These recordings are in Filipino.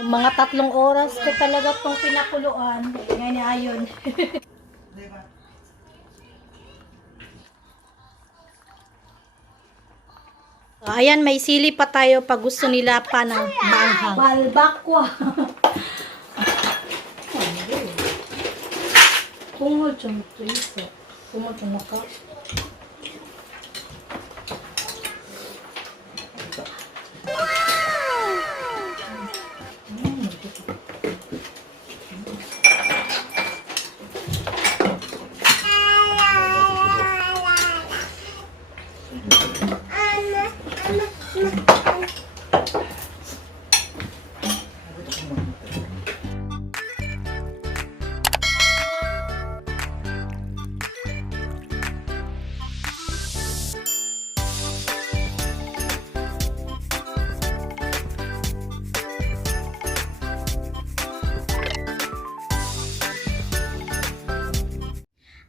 Mga 3 oras ko talaga itong pinakuluan. Ngayon na ayon. Ayan, may sili pa tayo pag gusto nila pa ng manghang. Balbakwa. Tungol siyang ito. Tungol siyang maka.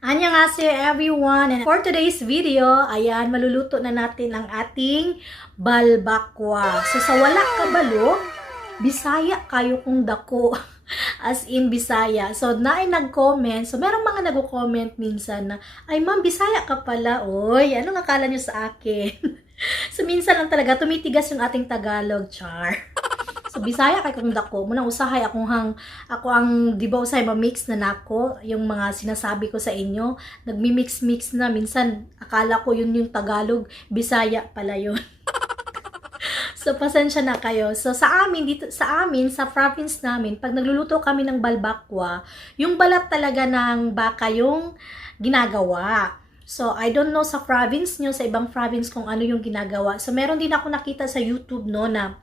Annyeonghaseyo everyone, and for today's video, ayan, maluluto na natin ang ating balbakwa. So sa wala kabalo, Bisaya kayo kung dako. As in Bisaya. So naay nag-comment, so merong mga nag-comment minsan na, ay ma'am, Bisaya ka pala, oy, anong akala nyo sa akin? So minsan lang talaga tumitigas yung ating Tagalog, char. So Bisaya kay kung dako, muna usahay ako ang di ba usahay ma-mix na nako yung mga sinasabi ko sa inyo, nagmi-mix na minsan akala ko yun yung Tagalog, Bisaya pala yun. So pasensya na kayo. So sa amin sa province namin, pag nagluluto kami ng balbakwa, yung balat talaga ng baka yung ginagawa. So, I don't know sa province nyo, sa ibang province kung ano yung ginagawa. So, meron din ako nakita sa YouTube, no, na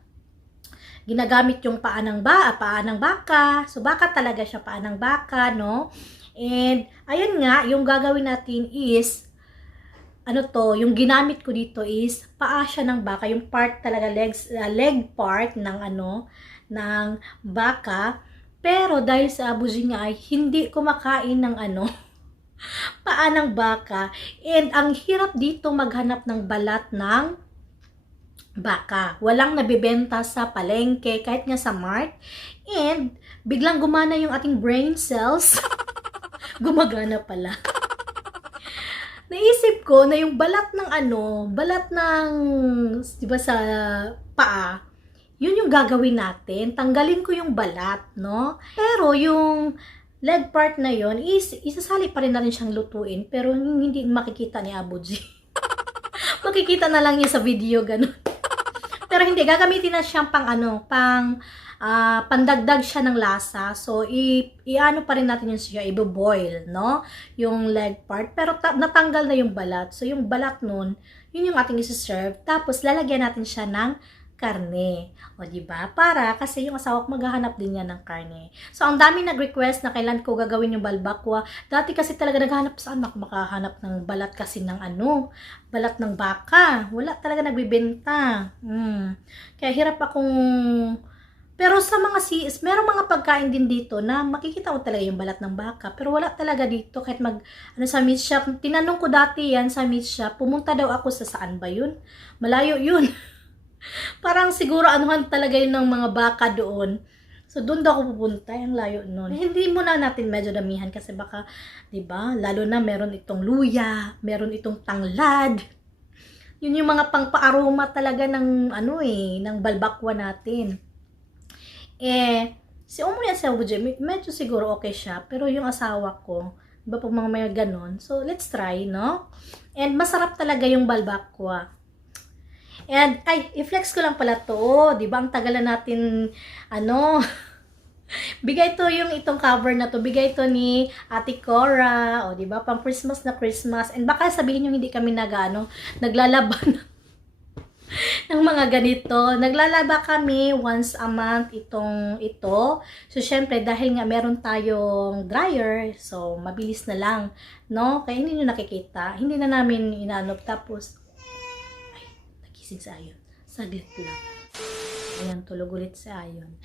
ginagamit yung paa ng baka. So, baka talaga siya, paa ng baka, no? And, ayun nga, yung gagawin natin is, yung ginamit ko dito is, paa siya ng baka, yung part talaga, leg part ng ng baka. Pero, dahil sa abuji nga ay, hindi kumakain ng paa ng baka. And, ang hirap dito maghanap ng balat ng baka. Walang nabibenta sa palengke, kahit nga sa mart. And, biglang gumana yung ating brain cells. Gumagana pala. Naisip ko na yung balat ng di ba sa paa, yun yung gagawin natin. Tanggalin ko yung balat, no? Pero yung leg part na yun, isasali pa rin na rin siyang lutuin, pero hindi makikita ni Abuji. Makikita na lang niya sa video, ganun. Pero hindi, gagamitin na siyang pandagdag siya ng lasa. So, i-ano pa rin natin yun siya, i-boil, no? Yung leg part. Pero natanggal na yung balat. So, yung balat nun, yun yung ating isi-serve. Tapos, lalagyan natin siya ng karne. O, diba? Kasi yung asawa ko maghahanap din niya ng karne. So, ang dami nag-request na kailan ko gagawin yung balbakwa. Dati kasi talaga naghahanap saan ako makahanap ng balat kasi ng balat ng baka. Wala talaga nagbibenta. Kaya hirap akong... Pero sa mga merong mga pagkain din dito na makikita ko talaga yung balat ng baka. Pero wala talaga dito. Kahit sa meat shop, tinanong ko dati yan sa meat shop, pumunta daw ako sa saan ba yun? Malayo yun. Parang siguro anuhan talaga yun ng mga baka doon. So, doon daw ako pupunta, yung layo nun. Hindi muna natin medyo damihan kasi baka, diba, lalo na meron itong luya, meron itong tanglad. Yun yung mga pang-paaroma talaga ng, ng balbakwa natin. Si Umuya sa Abuji, medyo siguro okay siya. Pero yung asawa ko, diba pag mga may ganon. So, let's try, no? And masarap talaga yung balbakwa. And, i-flex ko lang pala to. Diba, ang tagal na natin, bigay to itong cover na to. Bigay to ni Ate Cora. O, diba, pang Christmas na Christmas. And baka sabihin nyo hindi kami naglalaban ng mga ganito. Naglalaba kami once a month ito. So, syempre, dahil nga meron tayong dryer, so, mabilis na lang, no? Kaya hindi nyo nakikita. Hindi na namin inanop. Tapos, nagising si Ayon. Saglit lang. Ayan, tulog ulit si Ayon.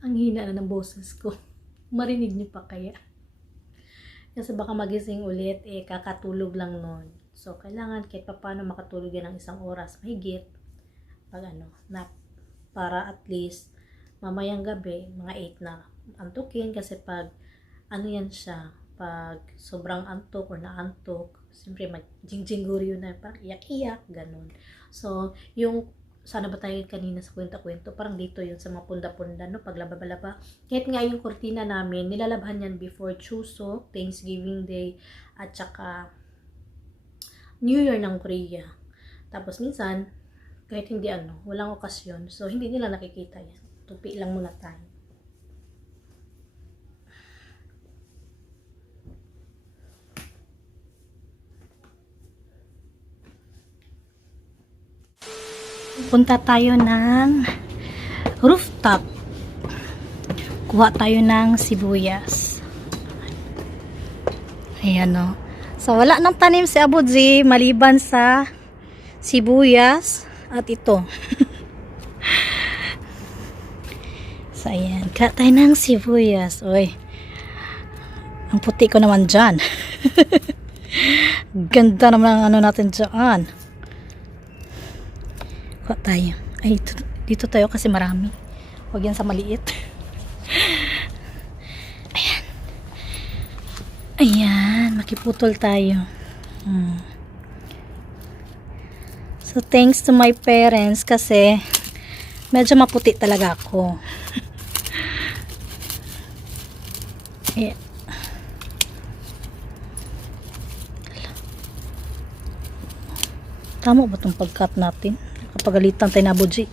Ang hina na ng boses ko. Marinig nyo pa kaya? Kasi baka magising ulit, kakatulog lang nun. So, kailangan kahit paano makatulog yan ng 1 oras mahigit pag nap, para at least mamayang gabi, mga 8 na antukin kasi pag ano yan siya, pag sobrang antok or naantok, siyempre mag-jingjingguryo na, parang iyak-iyak, ganun. So, yung sana ba tayo kanina sa kwento-kwento, parang dito yun sa mga punda-punda, no, paglaba-laba. Kahit nga yung kurtina namin, nilalabhan yan before Chuseok, Thanksgiving Day, at saka New Year ng Korea. Tapos minsan, kahit hindi walang okasyon, so hindi nila nakikita yan. Tupi lang muna tayo. Punta tayo ng rooftop. Kuha tayo ng sibuyas. Ayan o. So, wala nang tanim si Abuji maliban sa sibuyas at ito. So, ayan. Kuha tayo ng sibuyas. Uy. Ang puti ko naman dyan. Ganda naman ang natin dyan. Kuha tayo. Ay, dito tayo kasi marami. Huwag yan sa maliit. Ayan. Ayan. Makiputol tayo. So, thanks to my parents kasi medyo maputi talaga ako. Ayan. Tama ba itong pag-cut natin? Kapagalitan tayo na Abuji.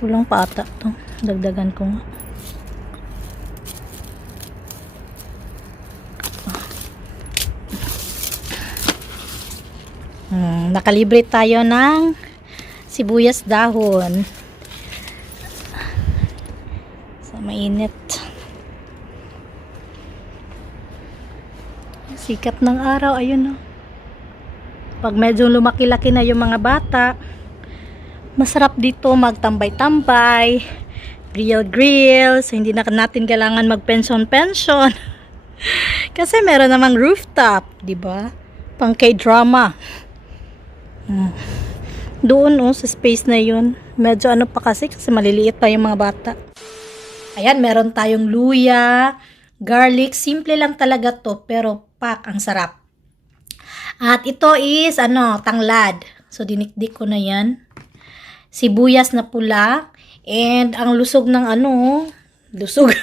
Kulang pa ata ito. Dagdagan ko nga. Nakalibre tayo ng sibuyas dahon. So, mainit. Sikat ng araw. Ayun o. Pag medyo lumaki-laki na yung mga bata, masarap dito magtambay-tambay, grill-grill, so hindi na natin kailangan mag-pension-pension. Kasi meron namang rooftop, di ba? Pang K-drama. Doon sa space na yun, medyo pa kasi maliliit pa yung mga bata. Ayan, meron tayong luya, garlic, simple lang talaga to, pero pak, ang sarap. At ito is, tanglad. So, dinikdik ko na yan. Sibuyas na pula. And, ang lusog ng lusog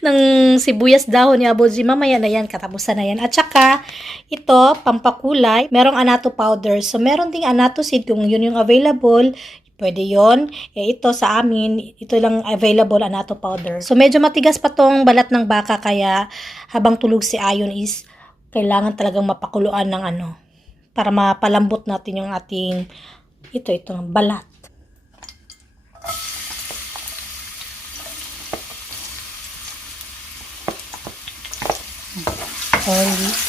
ng sibuyas dahon ni Abuji. Mamaya na yan, katapusan na yan. At saka, ito, pampakulay. Merong anato powder. So, meron ding anato seed. Kung yun yung available, pwede yon. Ito sa amin, ito lang available, anato powder. So, medyo matigas pa tong balat ng baka. Kaya, habang tulog si Ayon is, kailangan talagang mapakuluan ng para mapalambot natin yung ating itong balat. Olive.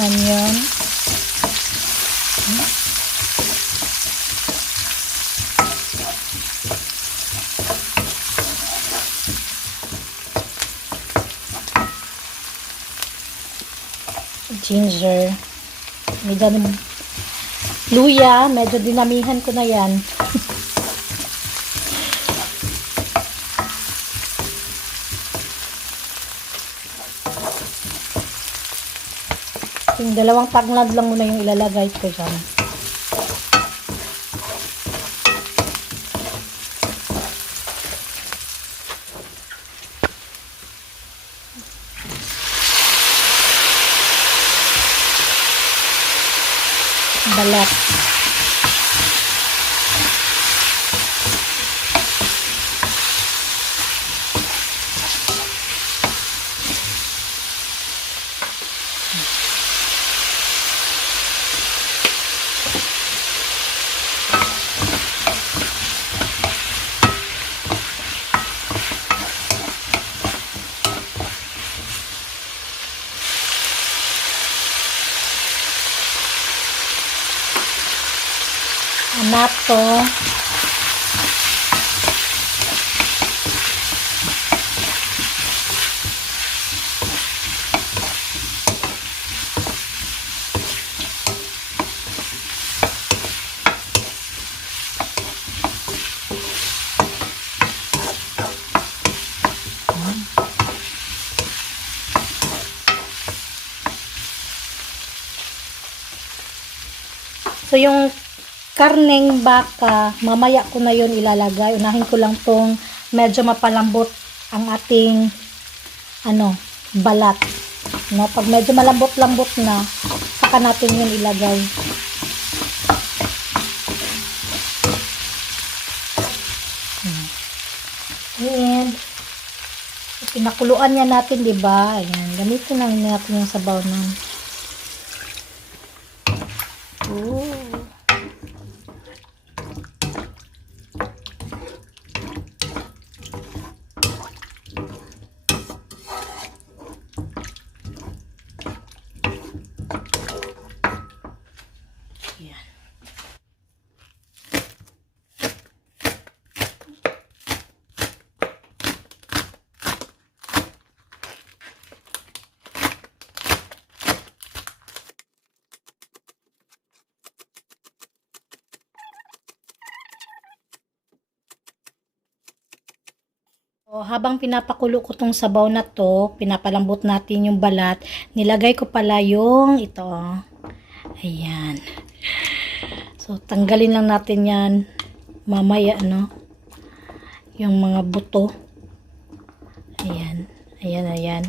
Onion. Ginger. Medyo luya, medyo dinamihan ko na yan. Yung 2 tanglad lang muna yung ilalagay ko dyan. Balat. anato. So, yung karneng baka, mamaya ko na yun ilalagay. Unahin ko lang tong medyo mapalambot ang ating balat. No? Pag medyo malambot-lambot na, saka natin yun ilagay. And, pinakuluan niya natin, diba? Ayan, gamitin lang natin yung sabaw nun. Ooh. Ayan. So, habang pinapakulo ko tong sabaw na to, pinapalambot natin yung balat, nilagay ko pala yung ito. Ayan. So, tanggalin lang natin yan mamaya, yung mga buto. Ayan. Ayan, ayan.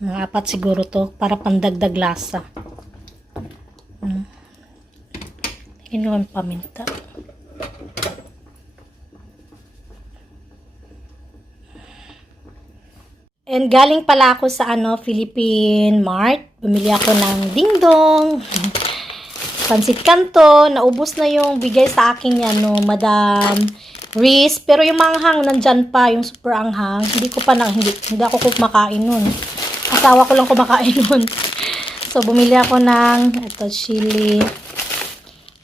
Mga 4 siguro to, para pandagdag lasa. Tingnan yung paminta. And galing pala ako sa Philippine Mart. Bumili ako ng dingdong, pansit canton. Naubos na yung bigay sa akin yan, Madam Riz. Pero yung manghang nandyan pa, yung super anghang. Hindi ako kumakain nun. Asawa ko lang kumakain nun. So, bumili ako ng chili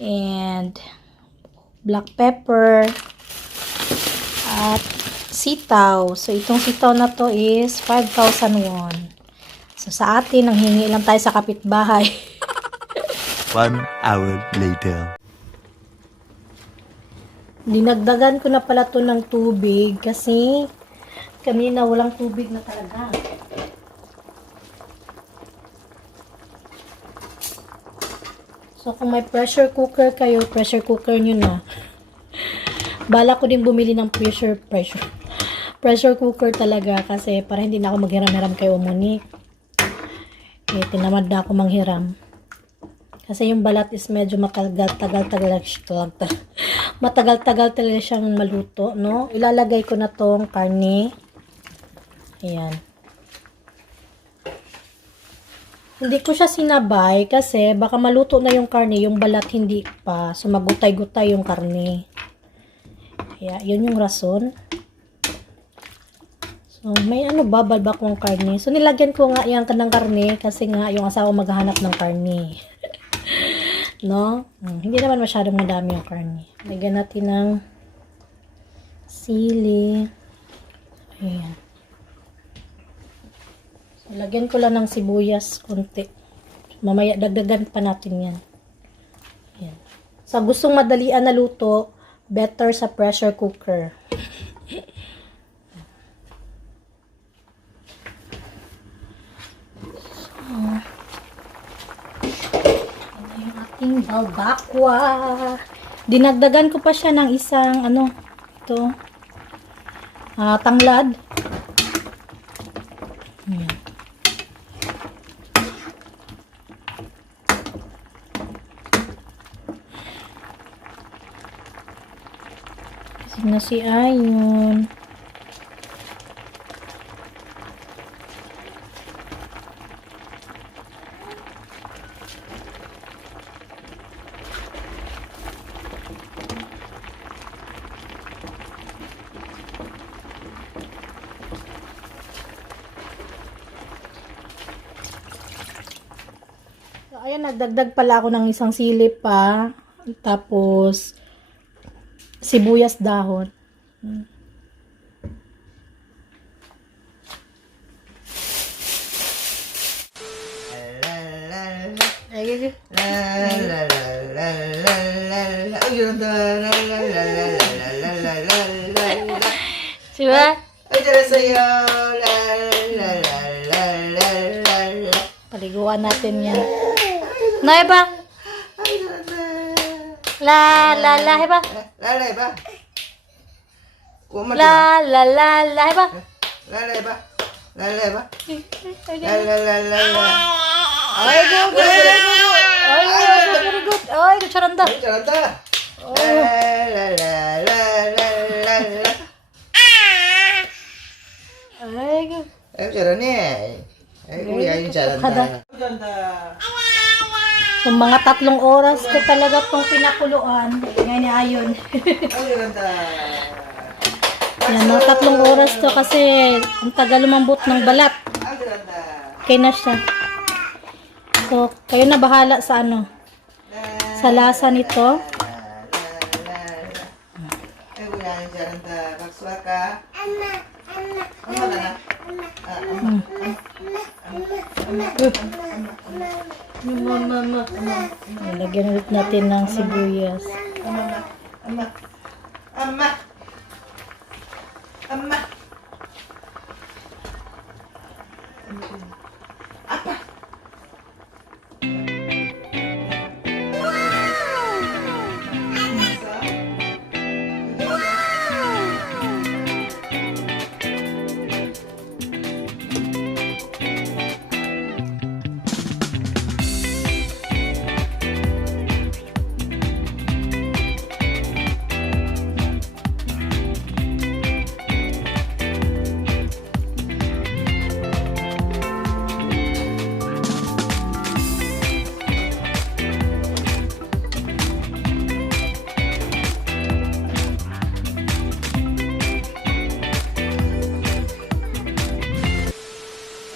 and black pepper at sitaw. So, itong sitaw na to is 5,000 won. So, sa atin, nanghingi lang tayo sa kapitbahay. 1 hour later. Dinagdagan ko na pala to ng tubig kasi kanina walang tubig na talaga. So, kung may pressure cooker kayo, pressure cooker nyo na. Bala ko din bumili ng pressure cooker talaga kasi para hindi na ako maghiram-hiram kay Monique. Tinamad na ako manghiram. Kasi yung balat is medyo matagal-tagal talaga siyang maluto, no? Ilalagay ko na tong karne. Ayan. Hindi ko siya sinabay kasi baka maluto na yung karne, yung balat hindi pa. So, magutay-gutay yung karne. Kaya, yun yung rason. So, may balbak kong karne. So, nilagyan ko nga yan ng karne kasi nga yung asawa maghahanap ng karne. No? Hindi naman masyadong madami yung karne. Lagyan natin ng sili. Ayan. So, lagyan ko lang ng sibuyas konti. Mamaya, dagdagan pa natin yan. Ayan. Sa gustong madalian na luto, better sa pressure cooker. Ito yung ating balbakwa. Dinagdagan ko pa siya ng isang tanglad. Ayan. Na si Ayon. So, ayan, nagdagdag pala ako ng isang sili pa. Tapos, sibuyas dahon. Ay, diba? Ay, 잘했어요. Paliguan natin yan. Na, Eba? Ay, 잘한다. La, Eba? 랄라 해봐. 엄마 La, Eba? 랄라 해봐. 랄라 해봐. 랄랄랄랄라. Ay, very good. Ay, 잘한다. 아이, 잘한다. 랄랄랄랄랄라. Ay, 아이, 잘하네. 아이고, 우리 아이 잘한다. 잘한다. so, mga 3 oras ko talaga itong pinakuluan. Ngayon ni Ayon. 아이, 잘한다. Yan, mga 3 oras to kasi ang tagal lumambot ng balat. 아이, 잘한다. Okay na siya. So, kayo na bahala sa ano, sa lasa nito. 아이고, 우리 아이 잘한다. 박수 할까? 엄마 나나. Lagyan ulit natin ng sibuyas. 엄마. 엄마. 엄마. 아빠.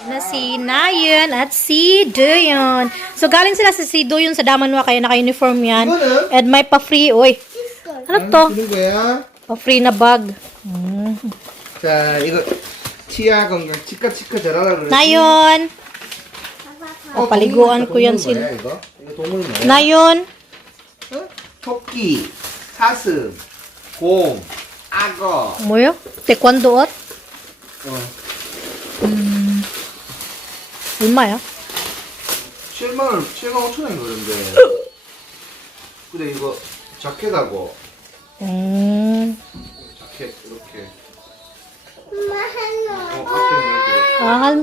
Na si Nayon at si Doyon. So, galing sila sa si Doyon sa Damanwa, kaya naka-uniform yan. 이거는 And may pa-free, oy. Ano to? 주는 거야. Pa-free na bag. 자, 이거 치아 건강 치카 잘하라 그러지. Nayon! paliguan ko yan 동물 sila. 뭐야, 이거? 이거 동물 뭐야? Nayon! 어? 토끼, 사슴, 곰, 악어. Moyo? Taekwondo ot? 어. Ulma ya? 7만 5천 원 그런데. 근데 이거 자켓하고 자켓 이렇게. 앞에는 이렇게 Ah,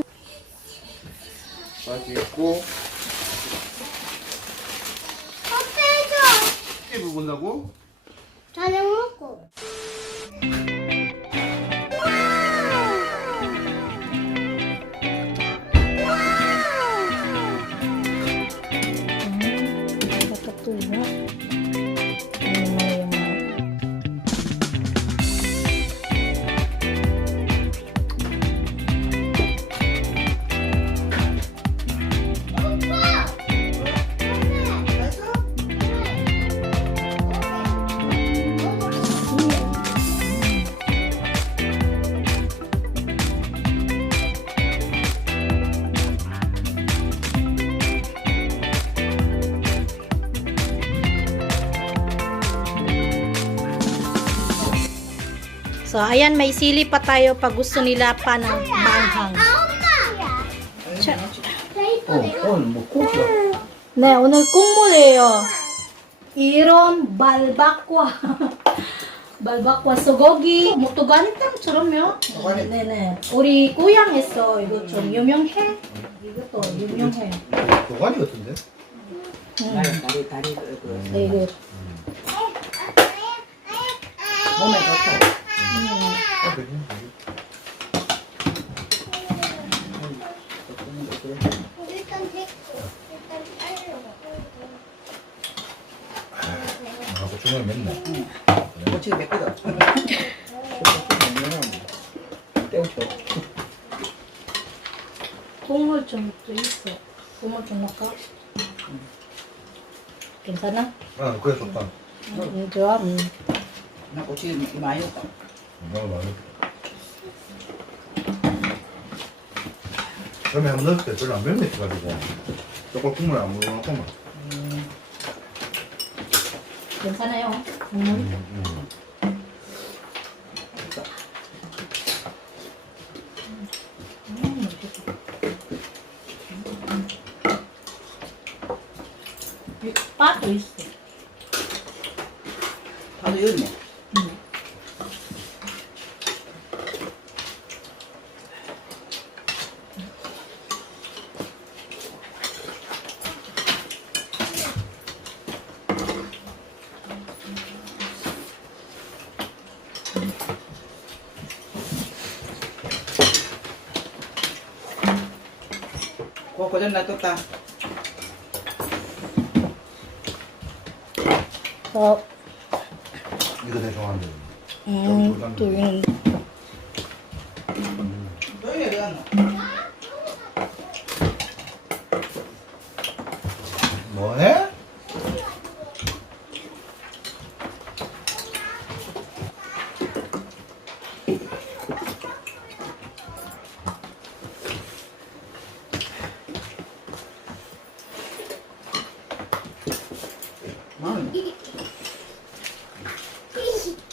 바지 있고. 이게 부분다고? Katutuwa. Yung mga So, ayan, may sili pa tayo pag gusto nila pa ng maanghang. 오늘 뭐 고기야? 네, 오늘 국물이에요. 이런 발박과. 발박과 소고기, 무토간탕처럼요. 네네. 우리 고향에서 이거 좀 유명해. 이것도 유명해. 도가니 같은데? 네, 이거. 몸에 좋다. 아, 고추가 맵네. 고추가 맵거든. 떼우쳐. 국물 좀 더 있어. 국물 좀 넣을까? 괜찮아? 아, 그래 좋다. 좋아. Naku, si Mayo ka. 너무 많이. 처음에 한 넣을 때 별로 안 맵매져가지고 조금 국물 안 먹었구만. 괜찮아요. 파도 있어. Paano yun mo? Kuha ko dyan na ito ta. So, 이거 내가 좋아하는데. tuwing Ito yun, yan. 뭐해?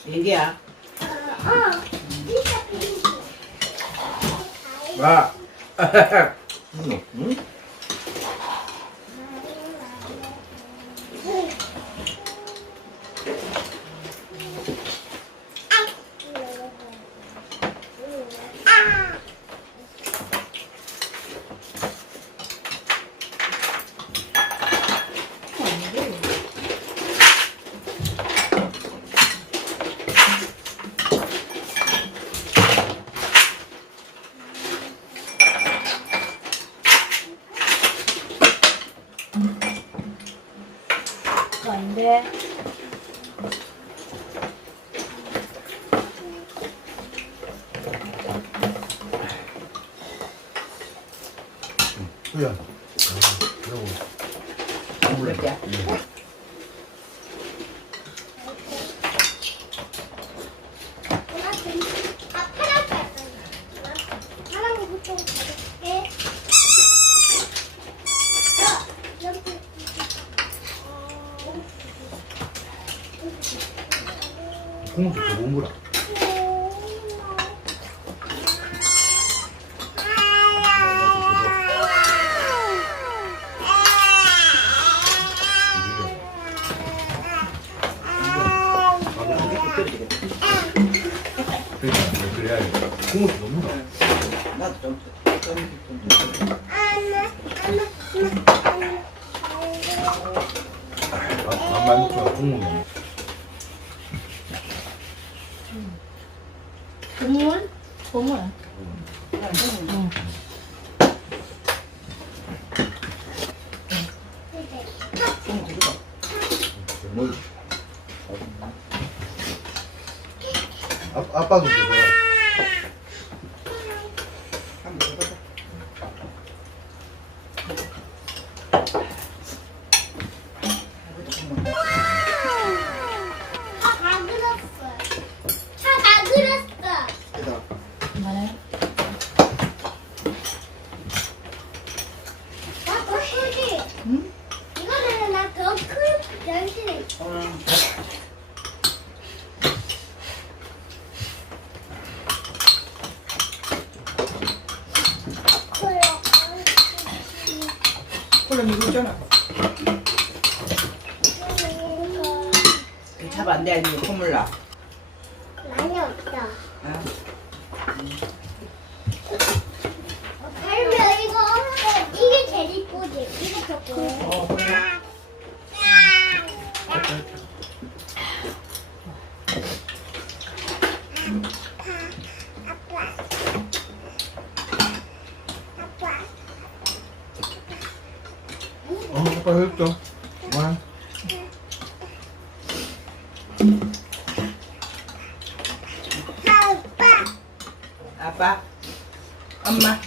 Hindi 아. 응? 근데 그야. 아, 그러고. Iba. 국물도 좋은 거라. 그러니까 그래야 국물도 좋은 거라. Nato, 좀. 안 많이 먹고 국물 너무. 국물? 국물. 뭐? 아빠도 그거. Malay. 이거는 나 더 큰 변신을 콜라 이거 있잖아. 잡 안 돼, 아니, 콧물 나. 많이 없다. 아, 할머니 이게 제일 이쁘지? 이게 더 커. 그래. 아빠 했죠. 와. 아빠, 엄마.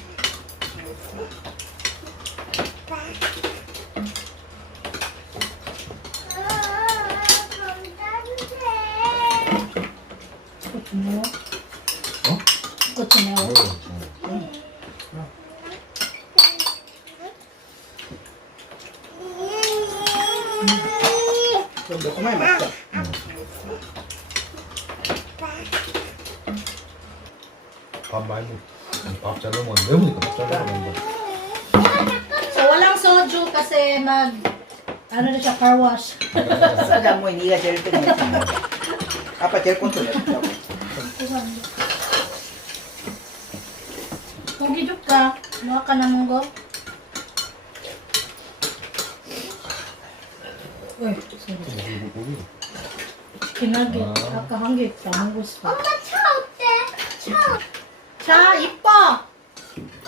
뭐? 어? 고추네요. 좀 매콤하게 맛있어. 밥 많이 먹. 밥잘 먹으면 매우니까 밥 잘 먹는 거. So, walang soju kasi ano na siya, car wash. 싸자 뭐 네가 제일 땡겨. 아빠 제일 꼰돌이야. Pogi juk ka. Mga ka na monggo. Uy, sorry. Kinagi. Kakahangit. Tamanggos pa. 엄마 차 어때? 차. 자, 이뻐!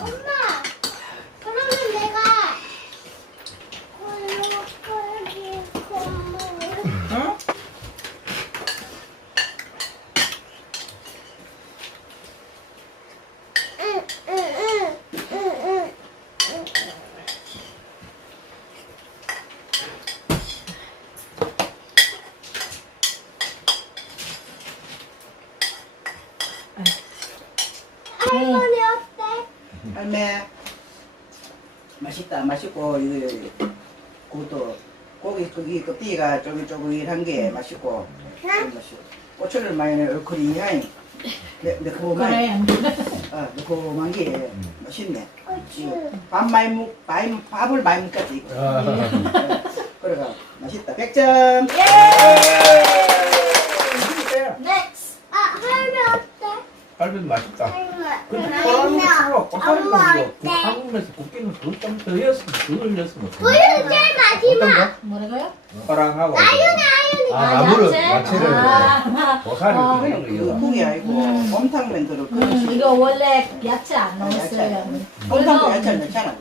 엄마. 그러면 내가 응? 할머니 어때? 할매 맛있다. 맛있고 이거 그것도 고기 거기 껍데기가 쪼글쪼글한 게 맛있고 맛있고 고추를 많이 얼큰이하니 매콤하니 매콤한 게 맛있네. 밥을 많이 먹겠지 이거. 그래가 맛있다. 100점. Next! 아, 할머니 어때? 갈비도 맛있다. 할머니. 근데 엄마. 꼬랑으로 엄마 꼬랑으로 어때? 한국에서 굽기는 그좀더 했으면 그걸 했으면 우유 제일 마지막. 뭐라고요? 꼬랑하고 아윤이. 나무를 야채? 야채를 아, 고사리 이런 그 거 국이 아니고 곰탕면 들어. 이거 원래 야채 안 넣었어요. 곰탕도 야채 넣잖아.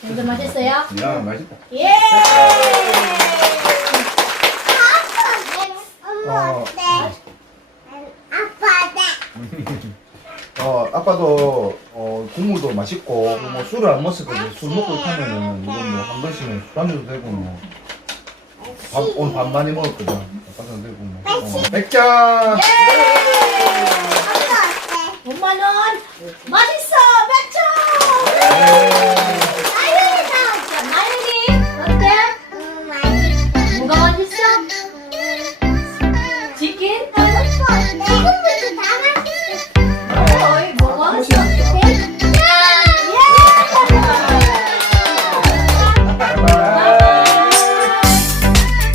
그래도 맛있어요? 야 맛있다. 예! 엄마 어때? 아빠 어때? 아빠도 국물도 맛있고 뭐 술을 안 먹었을 때술 먹고 타면은 이건 뭐한 번씩은 술 안줘도 되고 뭐 오늘 밥 많이 먹었거든. 아빠도 되고 뭐 100점. 예! 아빠 어때? 엄마는 맛있어!